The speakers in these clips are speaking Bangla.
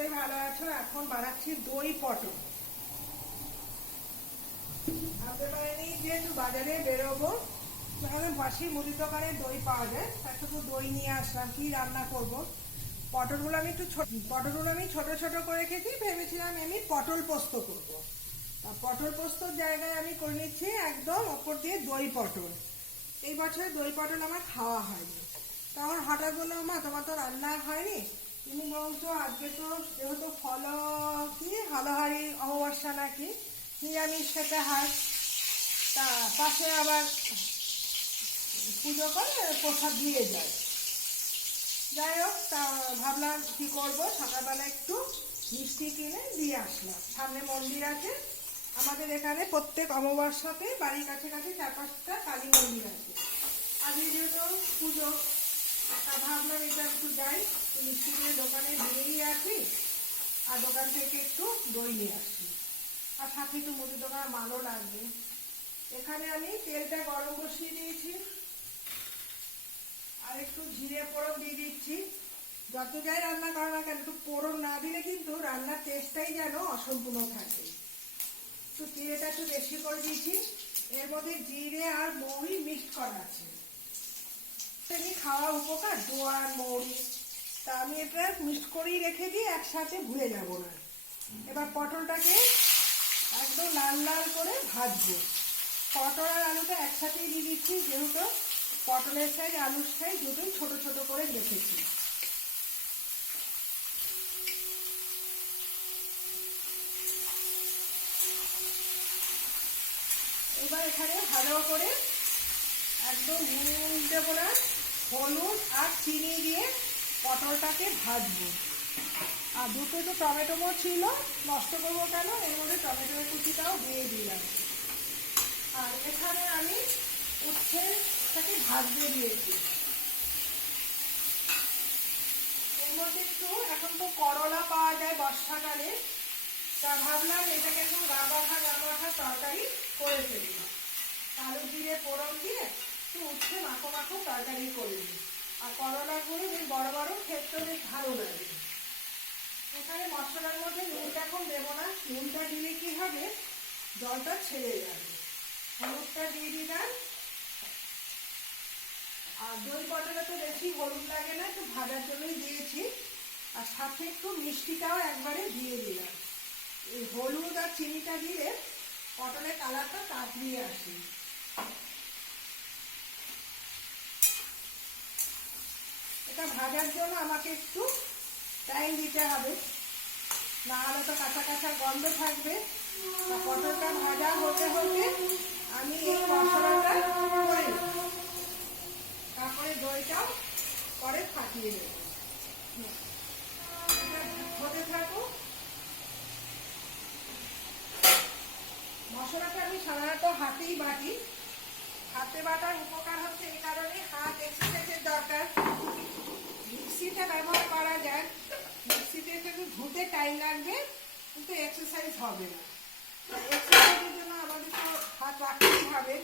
নিশ্চয়ই ভালো আছো? এখন বানাচ্ছি দই পটল। ভাবতে পারিনি যেহেতু বাজারে বেরোবো আমাদের পাশে মুদি দোকানে দই পাওয়া যায়। একটু দই নিয়ে আসলাম, কি রান্না করব? পটলগুলো আমি একটু ছোট পটলগুলো আমি ছোট ছোট করে খেয়েছি ভেবেছিলাম আমি পটল পোস্ত করব। তা পটল পোস্তর জায়গায় আমি করে নিচ্ছি একদম ওপর দিয়ে দই পটল। এই বছরে দই পটল আমার খাওয়া হয়নি। তখন হঠাৎ বলল মা, তোমার তো রান্না হয়নি? তুমি বলছো আজকে তো যেহেতু ফল কি হালহারি অমাবস্যা নাকি, নিরামিষ খেতে হয়। তা পাশে আবার পুজো করে প্রসাদ দিয়ে যায়। যাই হোক, তা ভাবলাম কি করব? সকালবেলা একটু মিষ্টি কিনে দিয়ে আসলাম। সামনে মন্দির আছে। আমাদের এখানে প্রত্যেক অমাবস্যাতে বাড়ির কাছে কাছে চার পাঁচটা কালী মন্দির আছে। আজকে যেহেতু পুজো তা ভাবলাম এটা একটু যাই। মিষ্টি কিনে দোকানে বেরিয়ে আসি। আর দোকান থেকে একটু দই নিয়ে আসি। আর সাথে একটু মুদির দোকান মালও লাগবে। এখানে আমি তেলটা গরম বসিয়ে দিয়েছি। আর একটু জিরে ফোড়ন দিয়ে দিচ্ছি। যত যাই রান্না করো না কেন, একটু ফোড়ন না দিলে কিন্তু রান্নার টেস্টটাই যেন অসম্পূর্ণ থাকে। তো জিরেটা একটু বেশি করে দিয়েছি। এর মধ্যে জিরে আর মৌরি মিক্সড করা আছে। এমনি খাওয়া উপকার জোয়ার মৌরি তা আমি এটা মিক্সড করেই রেখে দিই একসাথে ভুলে যাব না। এবার পটলটাকে একদম লাল লাল করে ভাজবো। পটল আর আলুটা একসাথেই দিয়ে দিচ্ছি, যেহেতু পটলের সাইজ, আলুর সাইজ দুটোই ছোট ছোট করে রেখেছি। এবার এখানে ভালো করে একদম নুন দেবো না। হলুদ আর চিনি দিয়ে পটলটাকে ভাজবো। আর দুটো তো টমেটো ছিল, নষ্ট করব কেন? এর মধ্যে টমেটোর কুচিটাও দিয়ে দিলাম। আর এখানে আমি উচ্ছেটাকে ভাজতে দিয়েছি। এর মধ্যে একটু, এখন তো করলা পাওয়া যায় বর্ষাকালে। তা ভাবলাম এটাকে একটু গা মাখা গা মাখা তরকারি করে ফেলি। আলু জিরে ফোড়ন দিয়ে একটু উচ্ছে মাখো মাখো তরকারি করে দিই আর করলাগুলো বেশ বড় বড় ক্ষেত্রে বেশ ভালো লাগে। এখানে মশলার মধ্যে নুনটা এখন দেবো না। নুনটা দিলে কি হবে? জলটা ছেড়ে যাবে। হলুদটা দিয়ে দিলাম। আর দই পটলে তো বেশি হলুদ লাগে না, একটু ভাজার জন্যই দিয়েছি। আর সাথে একটু মিষ্টিটাও একবারে দিয়ে দিলাম। এই হলুদ আর চিনিটা দিলে পটলের কালারটা তাড়িয়ে আসে। এটা ভাজার জন্য আমাকে একটু টাইম দিতে হবে। না হলে তো কাঁচা কাঁচা গন্ধ থাকবে। তা পটলটা ভাজা হতে হতে আমি এই মশলাটা করে তারপরে দইটাও পরে ফাটিয়ে দেবো হতে থাকুক। মশলাটা আমি সাধারণত হাতেই বাটি। হাতে বাটার উপকার হচ্ছে এই কারণে হাত এক্সারসাইজের দরকার। মিক্সিটা ব্যবহার করা যায়। মিক্সিতে একটু ধুতে টাইম লাগবে, কিন্তু এক্সারসাইজ হবে না। এক্সারসাইজের জন্য আমাদের তো হাত রাখতেই হবে।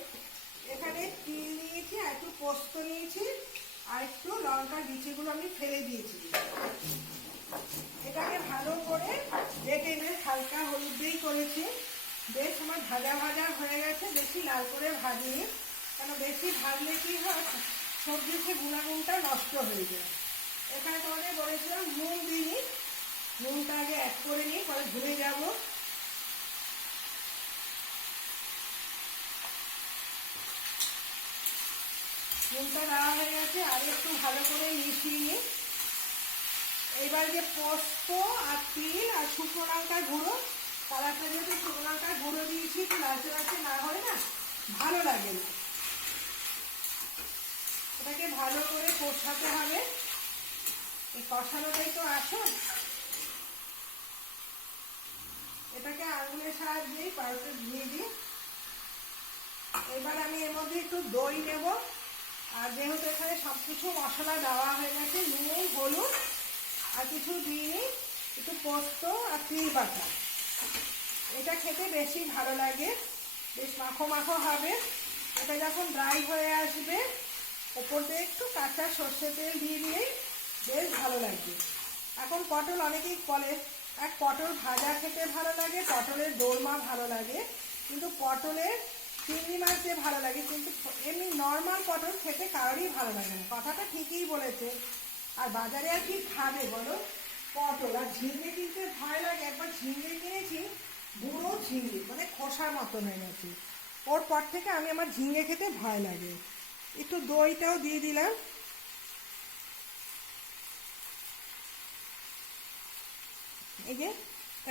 এখানে তিল নিয়েছি, আর একটু পোস্ত নিয়েছি, আর একটু লঙ্কার বিচিগুলো আমি ফেলে দিয়েছি। এটাকে ভালো করে ডেকে বেশ হালকা হলুদ দিয়েই করেছি। বেশ আমার ভাজা ভাজা হয়ে গেছে, বেশি লাল করে ভাজিনি। কেন বেশি ভাজলে কি হয়? সবজির সে গুণাগুণটা নষ্ট হয়ে যায়। এখানে তোমাদের বলেছিলাম নুন দিই নুনটা আগে অ্যাড করে নিই, পরে ভুলে যাব। নুনটা দেওয়া হয়ে গেছে, আর একটু ভালো করে মিশিয়ে নিই। এবার যে পোস্ত আর তিল আর শুকনো লঙ্কার গুঁড়ো কালারটা যেহেতু শুকনো লঙ্কার গুঁড়ো দিয়েছি একটু লালচে লালচে না হয় না, ভালো লাগে না। এটাকে ভালো করে কষাতে হবে। এই কষানোটাই তো আসল। এটাকে আঙুলের সাহায্যেই পাউডার দিয়ে দিই। এবার আমি এর মধ্যে একটু দই নেব আর যেহেতু এখানে সব কিছু মশলা দেওয়া হয়ে গেছে, নুন, হলুদ, আর কিছু দিইনি, একটু পোস্ত আর তিল বাটা। এটা খেতে বেশি ভালো লাগে। বেশ মাখো মাখো হবে। এটা যখন ড্রাই হয়ে আসবে ওপর দিয়ে একটু কাঁচা সর্ষে তেল দিয়ে দিলেই বেশ ভালো লাগবে। এখন পটল অনেকেই বলে এক পটল ভাজা খেতে ভালো লাগে, পটলের দোরমা ভালো লাগে। কিন্তু পটলের চিংড়ি মাছ দিয়ে ভালো লাগে, কিন্তু এমনি নর্মাল পটল খেতে কারোরই ভালো লাগে না। কথাটা ঠিকই বলেছে। আর বাজারে আর কি খাবে বলো? পটল আর ঝিঙে কিনতে ভয় লাগে। একবার ঝিঙে কিনেছি বুড়ো ঝিঙে মানে খোসার মতন হয়ে গেছে ওর পর থেকে আমি আমার ঝিঙে খেতে ভয় লাগে। একটু দইটাও দিয়ে দিলাম। এই যে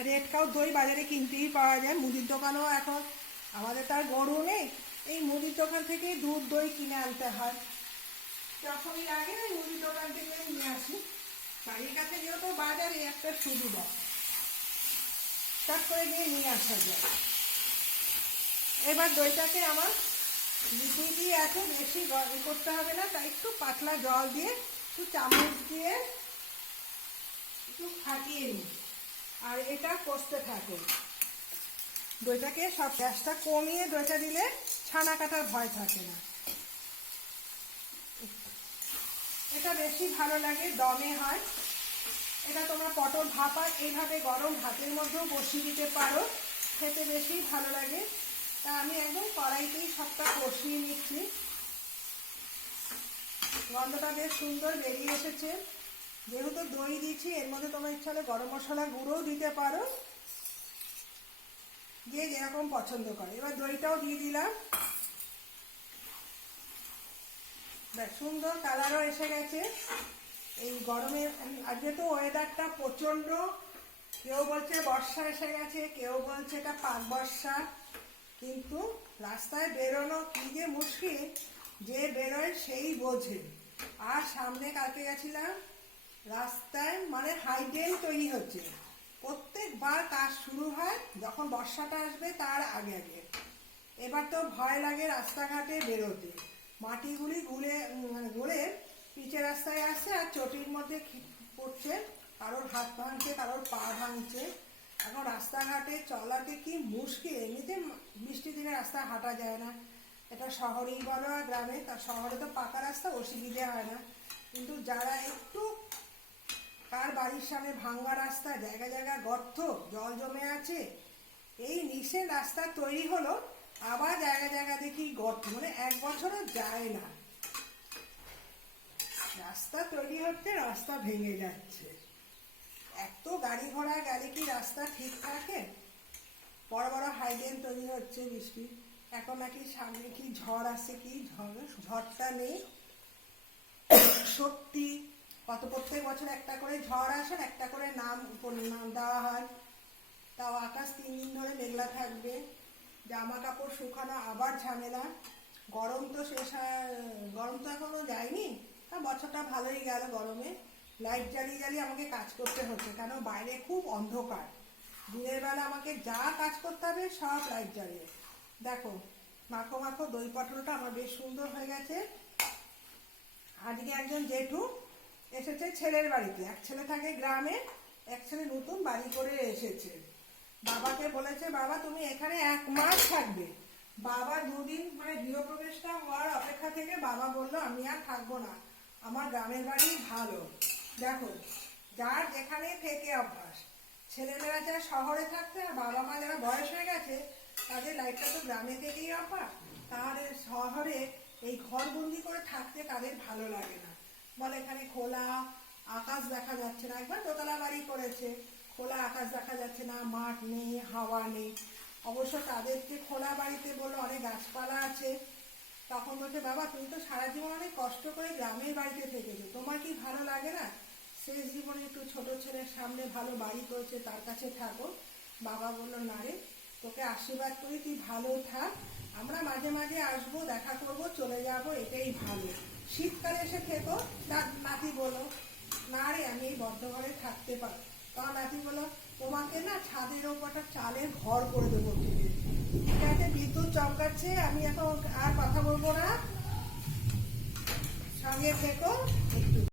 রেড কাউ দই বাজারে কিনতেই পাওয়া যায়। মুদির দোকানও এখন, আমাদের তার গরু নেই। এই মুদির দোকান থেকে দুধ দই কিনে আনতে হয়। যখনই লাগে, ওই মুদির দোকান থেকে নিয়ে আসি। বাড়ির কাছে যেহেতু বাজারে, একটা সুবিধা চট করে গিয়ে নিয়ে আসা যায়। এবার দইটাকে আমার লিকুইড দিয়ে এত বেশি করতে হবে না তাই একটু পাতলা জল দিয়ে একটু চামচ দিয়ে একটু ফাটিয়ে নিই। আর এটা কষতে থাকে দইটাকে সব গ্যাসটা কমিয়ে দইটা দিলে ছানা কাটার ভয় থাকে না। এটা বেশি ভালো লাগে, দমে হয়। এটা তোমরা পটল ভাপা এইভাবে গরম ভাতের মধ্যেও বসিয়ে দিতে পারো। খেতে বেশি ভালো লাগে। তা আমি একদম কড়াইতেই সবটা কষিয়ে নিচ্ছি। গন্ধটা বেশ সুন্দর বেরিয়ে এসেছে। যেহেতু দই দিচ্ছি, এর মধ্যে তোমার ইচ্ছা হলে গরম মশলা গুঁড়োও দিতে পারো। যে যেরকম পছন্দ করে। এবার দইটাও দিয়ে দিলাম। বেশ সুন্দর কালারও এসে গেছে। এই গরমে আজকে তো ওয়েদারটা প্রচণ্ড, কেউ বলছে বর্ষা এসে গেছে, কেউ বলছে এটা পাক বর্ষা। কিন্তু রাস্তায় বেরোনো কী যে মুশকিল, যে বেরোয় সেই বোঝে। আর সামনে কালকে গেছিলাম, রাস্তায় মানে হাইডেন তৈরি হচ্ছে। প্রত্যেকবার কাজ শুরু হয় যখন বর্ষাটা আসবে তার আগে আগে। এবার তো ভয় লাগে রাস্তাঘাটে বেরোতে। মাটিগুলি গুলে মানে গুলে পিচের রাস্তায় আসছে আর চটির মধ্যে পড়ছে। কারোর হাত ভাঙছে, কারোর পা ভাঙছে। এখন রাস্তাঘাটে চলাতে কি মুশকিল? এমনিতে বৃষ্টির দিনে রাস্তা হাঁটা যায় না। এটা শহরেই বলো আর গ্রামে, তা শহরে তো পাকা রাস্তা অসুবিধে হয় না। কিন্তু যারা একটু কার বাড়ির সামনে ভাঙ্গা রাস্তা, জায়গা জায়গা গর্ত, জল জমে আছে, এই নিচে রাস্তা তৈরি হলো, আবার জায়গা জায়গা দেখি গর্ত মানে এক বছরও যায় না। রাস্তা তৈরি হচ্ছে, রাস্তা ভেঙে যাচ্ছে। এত গাড়ি ঘোড়া গেলে কি রাস্তা ঠিক থাকে? বড় বড় হাইডেন তৈরি হচ্ছে বৃষ্টি। এখন নাকি সামনে কি ঝড় আসছে কি? ঝড় ঝড়টা নেই। সত্যি কত প্রত্যেক বছর একটা করে ঝড় আসে একটা করে নাম নাম দেওয়া হয়। তাও আকাশ তিন দিন ধরে মেঘলা থাকবে। জামা কাপড় শুকানো আবার ঝামেলা। গরম তো শেষ গরম তো এখনও যায়নি। বছরটা ভালোই গেল গরমে। লাইট জ্বালিয়ে জ্বালিয়ে আমাকে কাজ করতে হচ্ছে কেন বাইরে খুব অন্ধকার। দিনের বেলা আমাকে যা কাজ করতে হবে, সব লাইট জ্বালিয়ে। দেখো, মাখো মাখো দই পটলটা আমার বেশ সুন্দর হয়ে গেছে। আজকে একজন জেঠু এসেছে ছেলের বাড়িতে। এক ছেলে থাকে গ্রামে, এক ছেলে নতুন বাড়ি করে এসেছে। বাবাকে বলেছে, বাবা, তুমি এখানে এক মাস থাকবে। বাবা দুদিন মানে গৃহপ্রবেশটা হওয়ার অপেক্ষা থেকে বাবা বলল, আমি আর থাকব না। আমার গ্রামের বাড়ি ভালো। দেখো, যার যেখানে থেকে অভ্যাস, ছেলেমেয়েরা যারা শহরে থাকতে আর বাবা মা যারা বয়স হয়ে গেছে, তাদের লাইফটা তো গ্রামে থেকেই অভ্যাস। তাহলে শহরে এই ঘরবন্দি করে থাকতে তাদের ভালো লাগে না। বলে এখানে খোলা আকাশ দেখা যাচ্ছে না। একবার দোতলা বাড়ি করেছে, খোলা আকাশ দেখা যাচ্ছে না, মাঠ নেই, হাওয়া নেই। অবশ্য তাদেরকে খোলা বাড়িতে বলে অনেক গাছপালা আছে। তখন বলছে, বাবা, তুমি তো সারা জীবন অনেক কষ্ট করে গ্রামের বাড়িতে থেকেছো। তোমার কি ভালো লাগে না? শেষ জীবনে একটু ছোট ছেলের সামনে ভালো বাড়ি করেছে, তার কাছে থাকো। বাবা বলল, না রে, তোকে আশীর্বাদ করি, তুই ভালো থাক। আমরা মাঝে মাঝে আসব, দেখা করব, চলে যাব, এটাই ভালো। শীতকালে এসে থেকো। তার নাতি বলো না রে, আমি এই বদ্ধ ঘরে থাকতে পারি তখন নাতি বলো তোমাকে না ছাদের ওপরটা চালের ঘর করে দেবো আছে, বিদ্যুৎ চমকাচ্ছে, আমি এখন আর কথা বলব না। সঙ্গে থেকো, একটু